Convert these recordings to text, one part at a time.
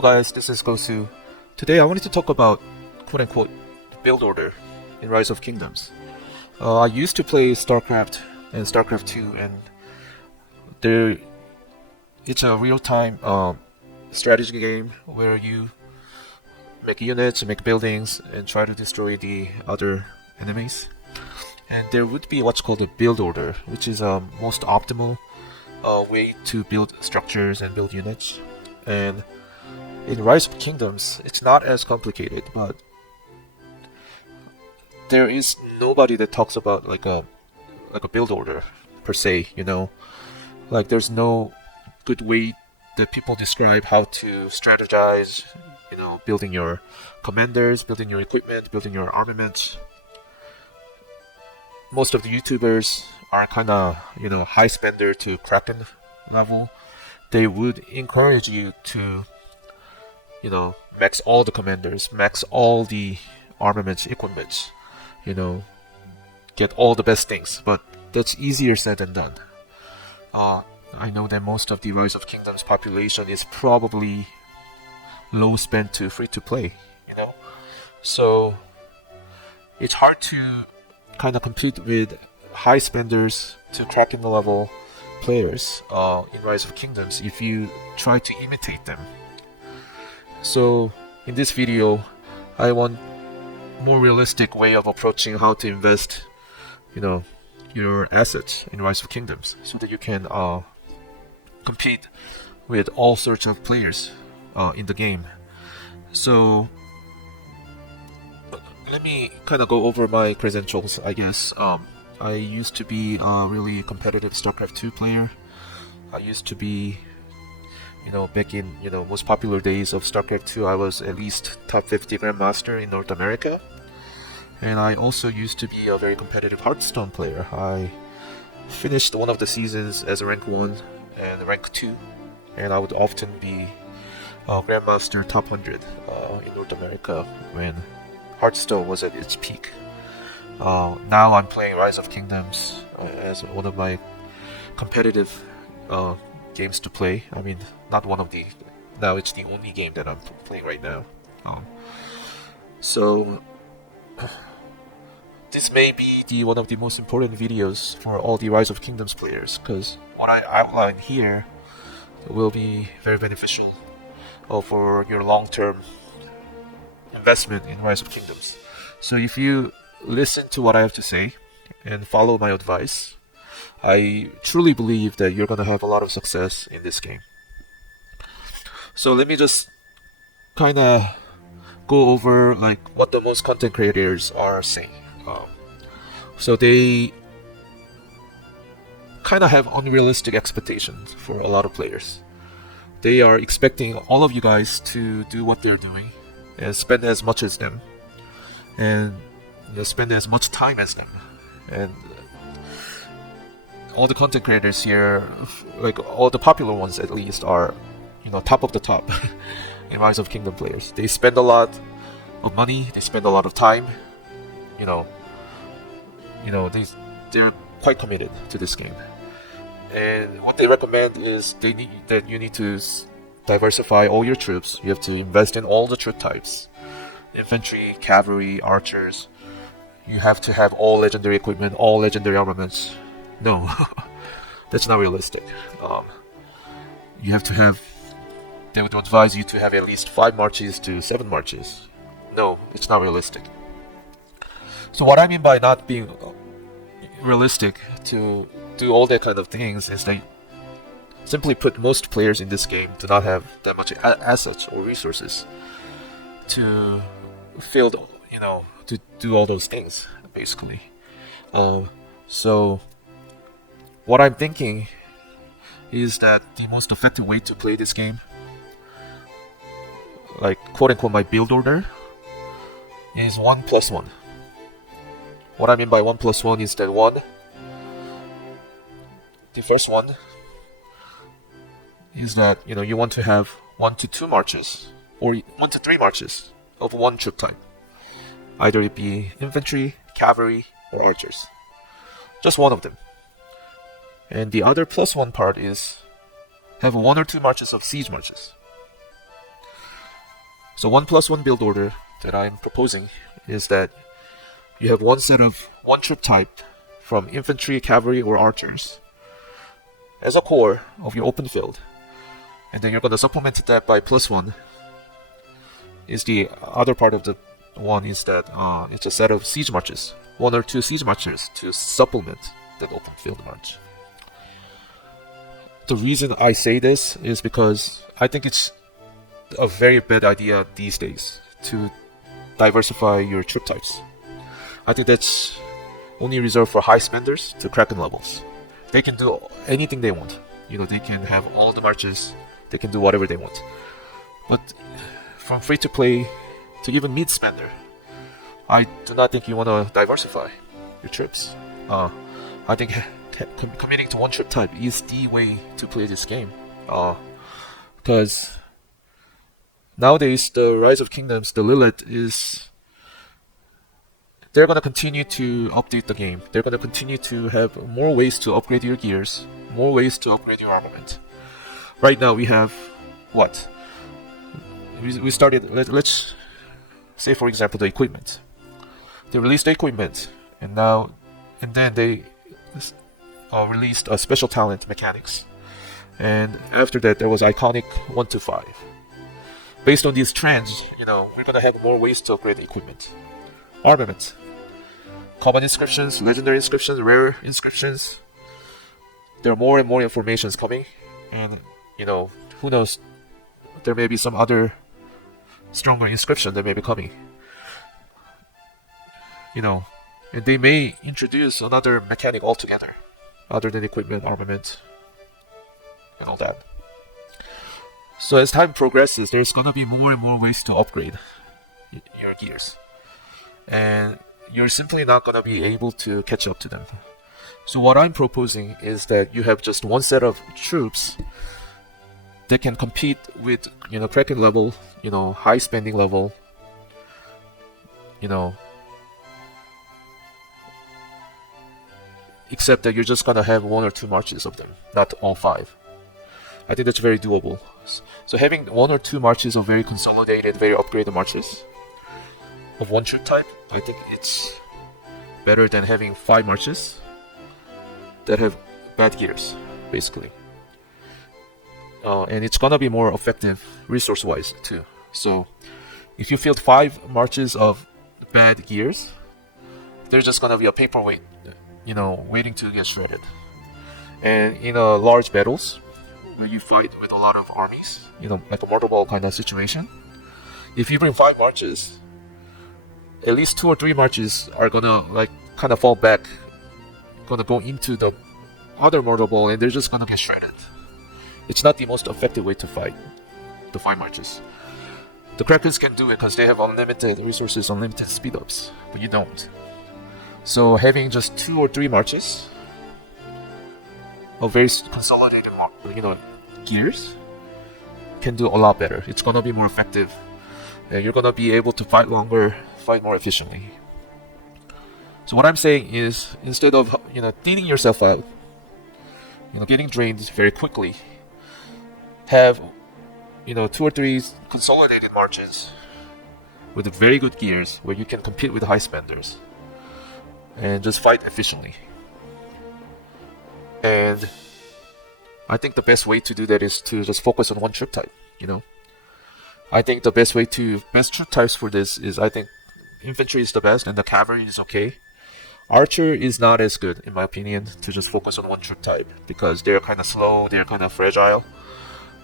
Hello guys, this is GOSU. Today I wanted to talk about quote-unquote build order in Rise of Kingdoms. I used to play StarCraft and StarCraft 2, and it's a real-time strategy game where you make units, make buildings, and try to destroy the other enemies. And there would be what's called a build order, which is a most optimal way to build structures and build units. And in Rise of Kingdoms, it's not as complicated, but there is nobody that talks about like a build order per se. Like there's no good way that people describe how to strategize. Building your commanders, building your equipment, building your armament. Most of the YouTubers are kind of high spender to Kraken level. They would encourage you to max all the commanders, max all the armaments, equipment, get all the best things, but that's easier said than done. I know that most of the Rise of Kingdoms population is probably low spend to free to play, so it's hard to kind of compete with high spenders to Kraken level players in Rise of Kingdoms if you try to imitate them. So in this video, I want more realistic way of approaching how to invest, your assets in Rise of Kingdoms, so that you can compete with all sorts of players in the game. So let me kind of go over my credentials, I guess. I used to be a really competitive StarCraft 2 player. I used to be back in most popular days of StarCraft 2, I was at least top 50 Grandmaster in North America. And I also used to be a very competitive Hearthstone player. I finished one of the seasons as a rank 1 and rank 2, and I would often be Grandmaster top 100 in North America when Hearthstone was at its peak. Now I'm playing Rise of Kingdoms as one of my competitive games to play. I mean, not one of the. Now it's the only game that I'm playing right now. So this may be one of the most important videos for all the Rise of Kingdoms players, because what I outline here will be very beneficial for your long-term investment in Rise of Kingdoms. So if you listen to what I have to say and follow my advice, I truly believe that you're gonna have a lot of success in this game. So let me just kind of go over like what the most content creators are saying. So they kind of have unrealistic expectations for a lot of players. They are expecting all of you guys to do what they're doing and spend as much as them, and spend as much time as them. And all the content creators here, like all the popular ones at least, are top of the top in Rise of Kingdom players. They spend a lot of money, they spend a lot of time, they're quite committed to this game. And what they recommend is you need to diversify all your troops. You have to invest in all the troop types: infantry, cavalry, archers. You have to have all legendary equipment, all legendary armaments. No, that's not realistic. You have to have. They would advise you to have at least 5 marches to 7 marches. No, it's not realistic. So what I mean by not being realistic to do all that kind of things is that, simply put, most players in this game do not have that much assets or resources to field, to do all those things, basically. So what I'm thinking is that the most effective way to play this game, like quote-unquote my build order, is 1+1. What I mean by 1+1 is that the first one is that you want to have 1 to 2 marches or 1 to 3 marches of one troop type. Either it be infantry, cavalry, or archers. Just one of them. And the other +1 part is have 1 or 2 marches of siege marches. So 1+1 build order that I'm proposing is that you have one set of one troop type from infantry, cavalry, or archers as a core of your open field, and then you're going to supplement that by +1. Is the other part of the one is that it's a set of siege marches, 1 or 2 siege marches to supplement that open field march. The reason I say this is because I think it's a very bad idea these days to diversify your troop types. I think that's only reserved for high spenders to Kraken levels. They can do anything they want. They can have all the marches, they can do whatever they want. But from free to play to even mid spender, I do not think you want to diversify your troops. I think committing to one troop type is the way to play this game. Because nowadays, the Rise of Kingdoms, the Lilith they're going to continue to update the game. They're going to continue to have more ways to upgrade your gears, more ways to upgrade your armament. Right now, we have what? We started, let's say, for example, the equipment. They released the equipment, and then they released a special talent mechanics. And after that, there was iconic 1 to 5. Based on these trends, we're going to have more ways to upgrade the equipment. Armament. Common inscriptions, legendary inscriptions, rare inscriptions. There are more and more informations coming. And, who knows? There may be some other stronger inscription that may be coming. And they may introduce another mechanic altogether, other than equipment, armament, and all that. So as time progresses, there's gonna be more and more ways to upgrade your gears, and you're simply not gonna be able to catch up to them. So what I'm proposing is that you have just one set of troops that can compete with, Kraken level, high spending level, except that you're just gonna have 1 or 2 marches of them, not all 5. I think that's very doable. So having 1 or 2 marches of very consolidated, very upgraded marches of one troop type, I think it's better than having 5 marches that have bad gears, basically. And it's gonna be more effective resource-wise too. So if you field 5 marches of bad gears, they're just gonna be a paperweight, waiting to get shredded. And in large battles, where you fight with a lot of armies, like a mortar ball kind of situation, if you bring 5 marches, at least 2 or 3 marches are gonna kind of fall back, gonna go into the other mortar ball, and they're just gonna get shredded. It's not the most effective way to fight the 5 marches. The Krakens can do it because they have unlimited resources, unlimited speed ups, but you don't. So having just 2 or 3 marches of very consolidated, gears can do a lot better. It's gonna be more effective, and you're gonna be able to fight longer, fight more efficiently. So what I'm saying is, instead of thinning yourself out, getting drained very quickly, have 2 or 3 consolidated marches with very good gears where you can compete with high spenders and just fight efficiently. And I think the best way to do that is to just focus on one troop type. I think the best troop types for this is, I think infantry is the best and the cavalry is okay. Archer is not as good, in my opinion, to just focus on one troop type because they're kind of slow, they're kind of fragile.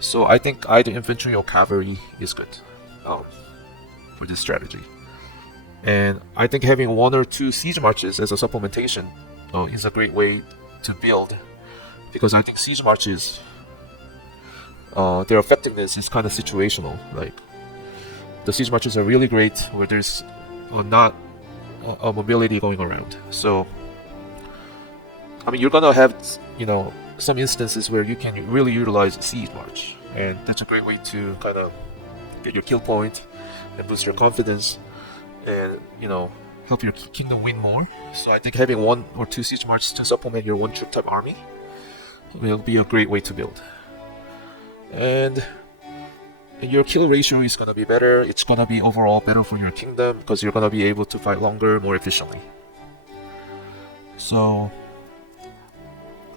So I think either infantry or cavalry is good for this strategy. And I think having 1 or 2 siege marches as a supplementation is a great way to build, because I think siege marches, their effectiveness is kind of situational. Like, the siege marches are really great where there's not a mobility going around. So, you're gonna have, some instances where you can really utilize a siege march, and that's a great way to kind of get your kill point and boost your confidence, and help your kingdom win more. So I think having 1 or 2 siege marches to supplement your one troop type army will be a great way to build. And your kill ratio is gonna be better. It's gonna be overall better for your kingdom because you're gonna be able to fight longer, more efficiently. So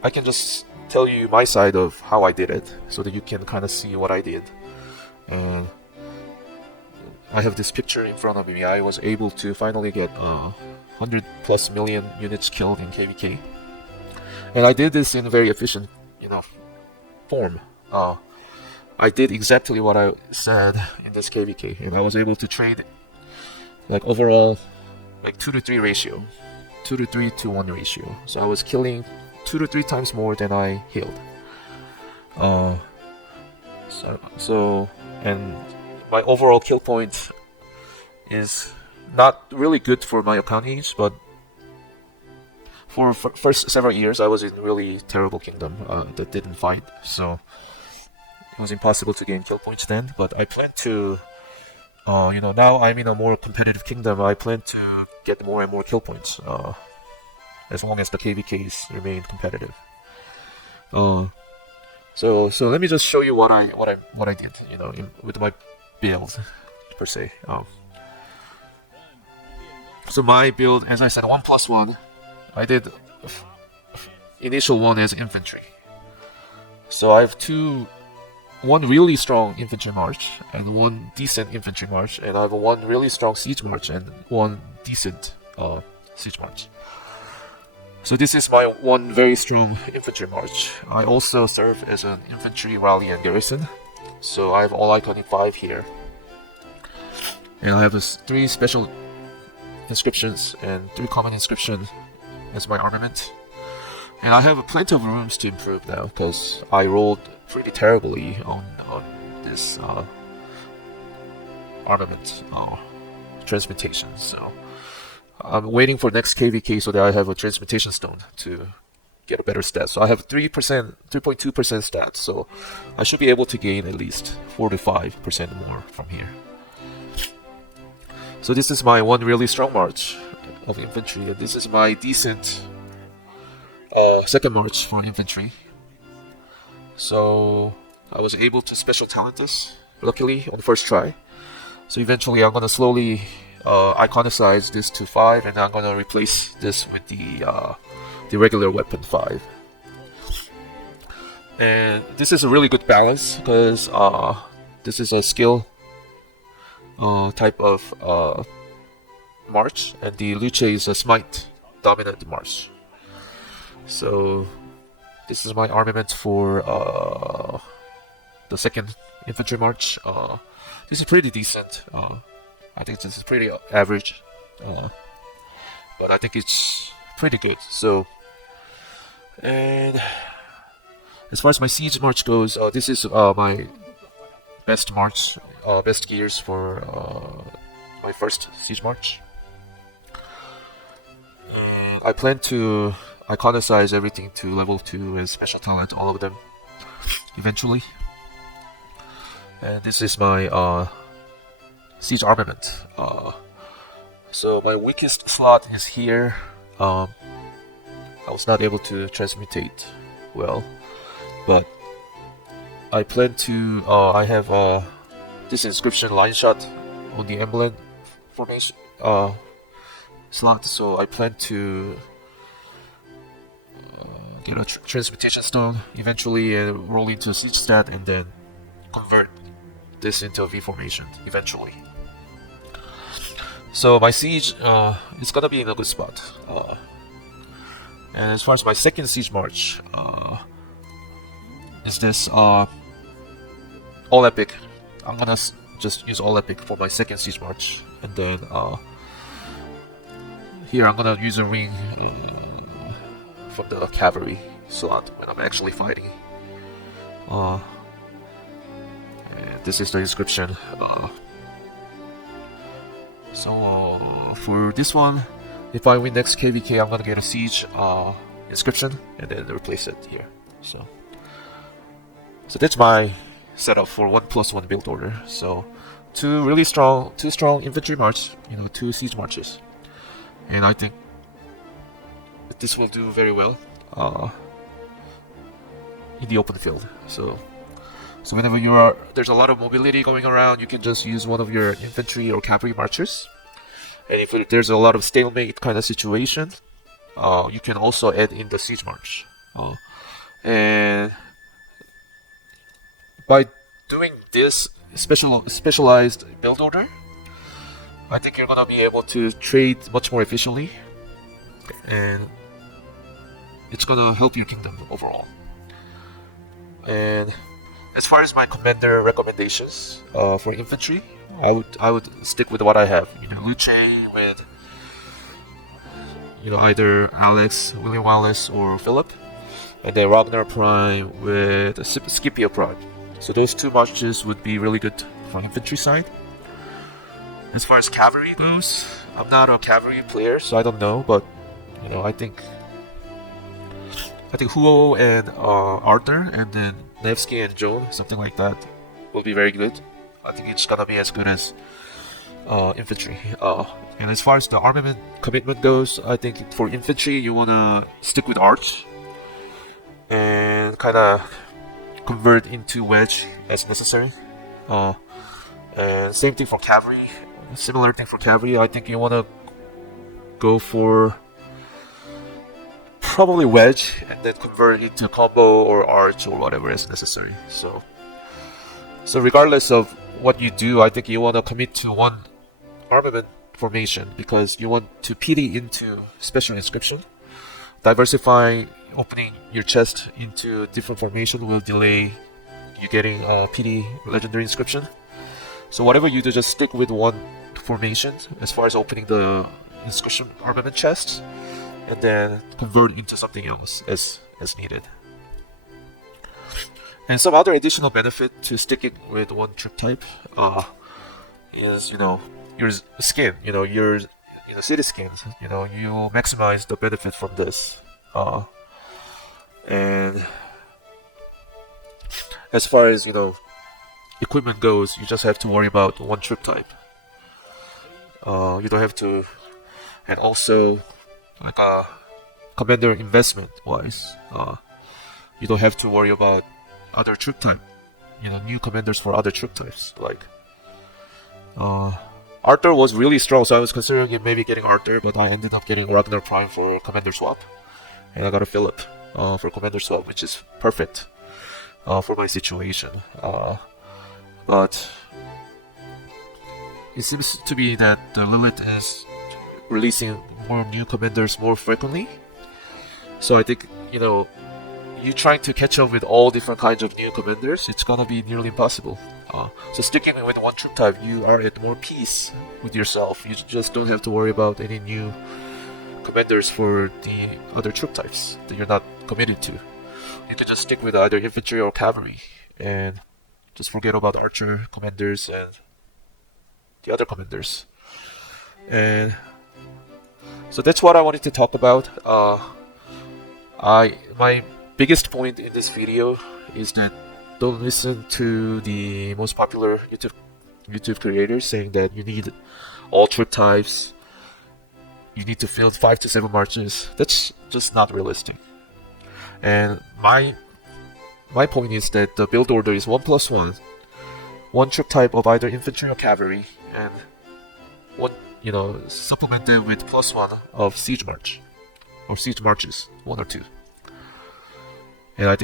I can just tell you my side of how I did it so that you can kind of see what I did. And I have this picture in front of me. I was able to finally get 100+ million units killed in KVK, and I did this in a very efficient, form. I did exactly what I said in this KVK, and I was able to trade like overall like 2 to 3 ratio, 2 to 3 to 1 ratio. So I was killing 2 to 3 times more than I healed. And my overall kill point is not really good for my account age, but for first several years I was in really terrible kingdom that didn't fight, so it was impossible to gain kill points then. But I plan to, now I'm in a more competitive kingdom. I plan to get more and more kill points as long as the KVKs remain competitive. So let me just show you what I did, with my build per se. So my build, as I said, 1+1. I did initial one as infantry. So I have one really strong infantry march and one decent infantry march, and I have one really strong siege march and one decent siege march. So this is my one very strong infantry march. I also serve as an infantry rally and garrison. So I have all iconic 5 here. And I have 3 special inscriptions and 3 common inscriptions as my armament. And I have plenty of rooms to improve now because I rolled pretty terribly on this armament transmutation. So I'm waiting for next KVK so that I have a transmutation stone to get a better stat. So I have 3.2% stats, so I should be able to gain at least 4 to 5% more from here. So this is my one really strong march of infantry, and this is my decent second march for infantry. So I was able to special talent this, luckily, on the first try. So eventually I'm gonna slowly iconicize this to 5, and I'm gonna replace this with the regular weapon 5. And this is a really good balance because this is a skill type of march, and the Luce is a smite dominant march. So this is my armament for the second infantry march. This is pretty decent. I think this is pretty average, but I think it's pretty good. So, and as far as my siege march goes, this is my best march, best gears for my first siege march. And I plan to iconicize everything to level 2 as special talent, all of them, eventually. And this is my siege armament. So my weakest slot is here. I was not able to transmutate well, but I plan to. I have this inscription line shot on the emblem formation slot, so I plan to get a transmutation stone eventually and roll into a siege stat, and then convert this into a V formation eventually. So my siege is gonna be in a good spot. And as far as my second siege march, is this all epic. I'm gonna just use all epic for my second siege march, and then here I'm gonna use a ring from the cavalry slot when I'm actually fighting. And this is the inscription. So for this one, if I win next KVK, I'm gonna get a siege inscription and then replace it here. So that's my setup for 1+1 build order. So two strong infantry march, 2 siege marches, and I think this will do very well in the open field. So So whenever there's a lot of mobility going around, you can just use one of your infantry or cavalry marchers. And if there's a lot of stalemate kind of situation, you can also add in the siege march. And by doing this specialized build order, I think you're gonna be able to trade much more efficiently, and it's gonna help your kingdom overall. And as far as my commander recommendations for infantry, I would stick with what I have. Luce with either Alex, William Wallace, or Philip, and then Ragnar Prime with Scipio Prime. So those two marches would be really good for infantry side. As far as cavalry goes, I'm not a cavalry player, so I don't know, but I think Huo and Arthur, and then Nevsky and Joan, something like that, will be very good. I think it's gonna be as good as infantry. And as far as the armament commitment goes, I think for infantry you wanna stick with arch and kind of convert into wedge as necessary. And same thing for cavalry. Similar thing for cavalry. I think you wanna go for probably wedge and then convert it into combo or arch or whatever is necessary. So regardless of what you do, I think you want to commit to one armament formation because you want to PD into special inscription. Diversify opening your chest into different formation will delay you getting PD legendary inscription. So whatever you do, just stick with one formation as far as opening the inscription armament chest, and then convert into something else as needed. And some other additional benefit to sticking with one troop type is your skin, your city skins. You maximize the benefit from this. And as far as equipment goes, you just have to worry about one troop type. You don't have to, and also like commander investment wise, you don't have to worry about other troop type, new commanders for other troop types. Like Arthur was really strong, so I was considering maybe getting Arthur, but I ended up getting Ragnar Prime for commander swap, and I got a Philip for commander swap, which is perfect for my situation. But it seems to be that the Lilith is releasing more new commanders more frequently, so I think you trying to catch up with all different kinds of new commanders, it's gonna be nearly impossible. So sticking with one troop type, you are at more peace with yourself. You just don't have to worry about any new commanders for the other troop types that you're not committed to. You can just stick with either infantry or cavalry and just forget about archer commanders and the other commanders. And so that's what I wanted to talk about. My biggest point in this video is that don't listen to the most popular YouTube creators saying that you need all troop types, you need to field 5 to 7 marches. That's just not realistic. And my point is that the build order is 1+1, one troop type of either infantry or cavalry, and one supplemented with +1 of siege march or siege marches, 1 or 2. And I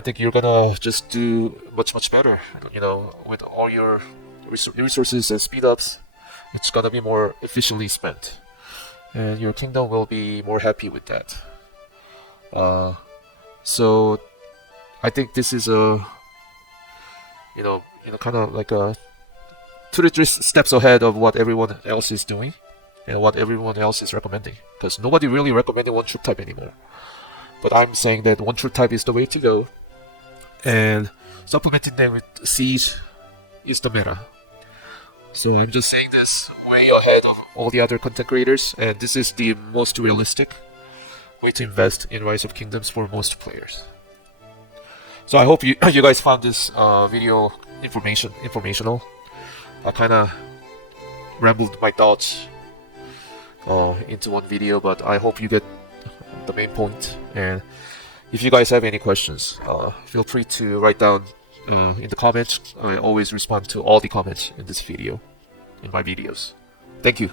think you're gonna just do much better. With all your resources and speed ups, it's gonna be more efficiently spent, and your kingdom will be more happy with that. So I think this is a kind of like a 2 to 3 steps ahead of what everyone else is doing and what everyone else is recommending, because nobody really recommended one troop type anymore. But I'm saying that one troop type is the way to go, and supplementing them with siege is the meta. So I'm just saying this way ahead of all the other content creators, and this is the most realistic way to invest in Rise of Kingdoms for most players. So I hope you guys found this video informational. I kind of rambled my thoughts into one video, but I hope you get the main point. And if you guys have any questions, feel free to write down in the comments. I always respond to all the comments in this video, in my videos. Thank you.